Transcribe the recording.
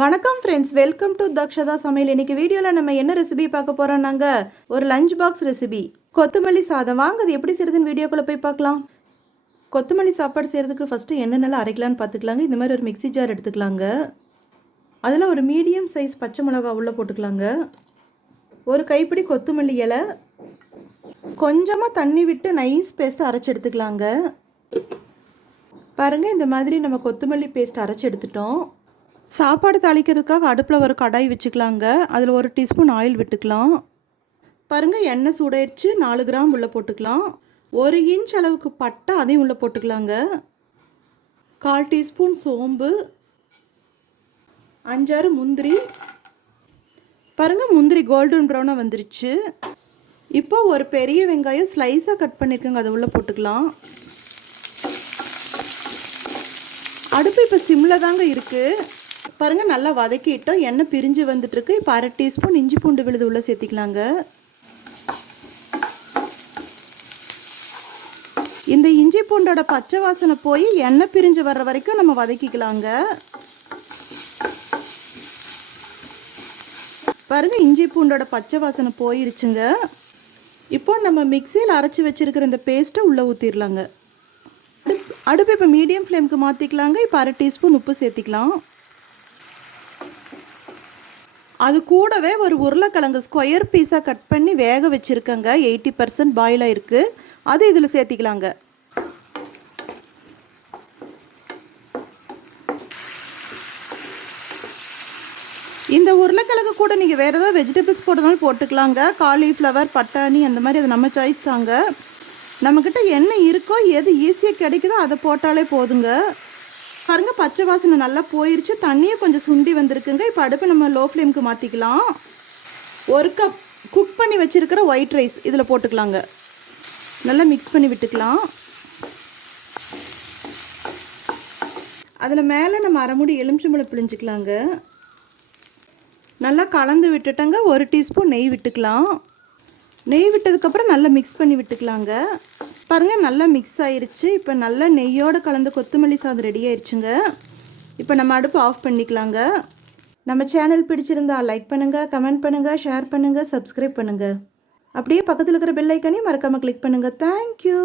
வணக்கம் friends, welcome to தக்ஷதாசமையல். இன்னைக்கு வீடியோவில் நம்ம என்ன ரெசிபி பார்க்க போகிறோம்னாங்க, ஒரு லஞ்ச் பாக்ஸ் ரெசிபி கொத்தமல்லி சாதம். வாங்க அது எப்படி செய்யுதுன்னு வீடியோக்குள்ளே போய் பார்க்கலாம். கொத்தமல்லி சாப்பாடு செய்கிறதுக்கு ஃபஸ்ட்டு என்னென்னலாம் அரைக்கலான்னு பார்த்துக்கலாங்க. இந்த மாதிரி ஒரு மிக்சி ஜார் எடுத்துக்கலாங்க. அதில் ஒரு மீடியம் சைஸ் பச்சை மிளகா உள்ளே போட்டுக்கலாங்க. ஒரு கைப்பிடி கொத்தமல்லி இலை, கொஞ்சமாக தண்ணி விட்டு நைஸ் பேஸ்ட்டு அரைச்சி எடுத்துக்கலாங்க. பாருங்கள், இந்த மாதிரி நம்ம கொத்தமல்லி பேஸ்ட் அரைச்சி எடுத்துட்டோம். சாப்பாடு தாளிக்கிறதுக்காக அடுப்பில் ஒரு கடாய் வச்சுக்கலாங்க. அதில் 1 டீஸ்பூன் ஆயில் விட்டுக்கலாம். பாருங்கள், எண்ணெய் சூடாயிடுச்சு. 4 கிராம் உள்ளே போட்டுக்கலாம். 1 இன்ச் அளவுக்கு பட்டை, அதையும் உள்ளே போட்டுக்கலாங்க. 1/4 டீஸ்பூன் சோம்பு, 5-6 முந்திரி. பாருங்கள், முந்திரி கோல்டன் ப்ரௌனாக வந்துருச்சு. இப்போ ஒரு பெரிய வெங்காயம் ஸ்லைஸாக கட் பண்ணியிருக்கேங்க, அதை உள்ளே போட்டுக்கலாம். அடுப்பு இப்போ சிம்மில் தாங்க இருக்குது. பாருங்கள், நல்லா வதக்கிட்டோம். எண்ணெய் பிரிஞ்சு வந்துட்டுருக்கு. இப்போ 1/2 டீஸ்பூன் இஞ்சி பூண்டு விழுது உள்ளே சேர்த்திக்கலாங்க. இந்த இஞ்சி பூண்டோட பச்சை வாசனை போய் எண்ணெய் பிரிஞ்சு வர்ற வரைக்கும் நம்ம வதக்கிக்கலாங்க. பாருங்கள், இஞ்சி பூண்டோட பச்சை வாசனை போயிருச்சுங்க. இப்போ நம்ம மிக்சியில் அரைச்சி வச்சுருக்கிற இந்த பேஸ்ட்டை உள்ளே ஊற்றிடலாங்க. அடுப்பு இப்போ மீடியம் ஃப்ளேமுக்கு மாற்றிக்கலாங்க. இப்போ 1/2 டீஸ்பூன் உப்பு சேர்த்திக்கலாம். அது கூடவே ஒரு உருளைக்கிழங்கு ஸ்கொயர் பீஸாக கட் பண்ணி வேக வச்சுருக்கேங்க. 80% பாயில் ஆகிருக்கு. அது இதில் சேர்த்திக்கலாங்க. இந்த உருளைக்கிழங்கு கூட நீங்கள் வேறு ஏதாவது வெஜிடபிள்ஸ் போட்டதாலும் போட்டுக்கலாங்க. காலிஃப்ளவர், பட்டாணி, அந்த மாதிரி அது நம்ம சாய்ஸ் தாங்க. நம்மக்கிட்ட என்ன இருக்கோ, எது ஈஸியாக கிடைக்குதோ அதை போட்டாலே போதுங்க. பாருங்கள், பச்சை வாசனை நல்லா போயிடுச்சு. தண்ணியை கொஞ்சம் சுண்டி வந்திருக்குங்க. இப்போ அடுப்பை நம்ம லோ ஃப்ளேமுக்கு மாற்றிக்கலாம். 1 கப் குக் பண்ணி வச்சுருக்கிற ஒயிட் ரைஸ் இதில் போட்டுக்கலாங்க. நல்லா மிக்ஸ் பண்ணி விட்டுக்கலாம். அதில் மேலே நம்ம 1/2 மூடி எலுமிச்சம்பழம் பிழிஞ்சிக்கலாங்க. நல்லா கலந்து விட்டுட்டங்க. 1 டீஸ்பூன் நெய் விட்டுக்கலாம். நெய் விட்டதுக்கப்புறம் நல்லா மிக்ஸ் பண்ணி விட்டுக்கலாங்க. பாருங்கள், நல்லா மிக்ஸ் ஆயிடுச்சு. இப்போ நல்லா நெய்யோடு கலந்து கொத்தமல்லி சாதம் ரெடி ஆயிடுச்சுங்க. இப்போ நம்ம அடுப்பு ஆஃப் பண்ணிக்கலாங்க. நம்ம சேனல் பிடிச்சிருந்தா லைக் பண்ணுங்கள், கமெண்ட் பண்ணுங்கள், ஷேர் பண்ணுங்கள், சப்ஸ்கிரைப் பண்ணுங்கள். அப்படியே பக்கத்தில் இருக்கிற பெல் ஐக்கானையும் மறக்காமல் கிளிக் பண்ணுங்கள். தேங்க்யூ.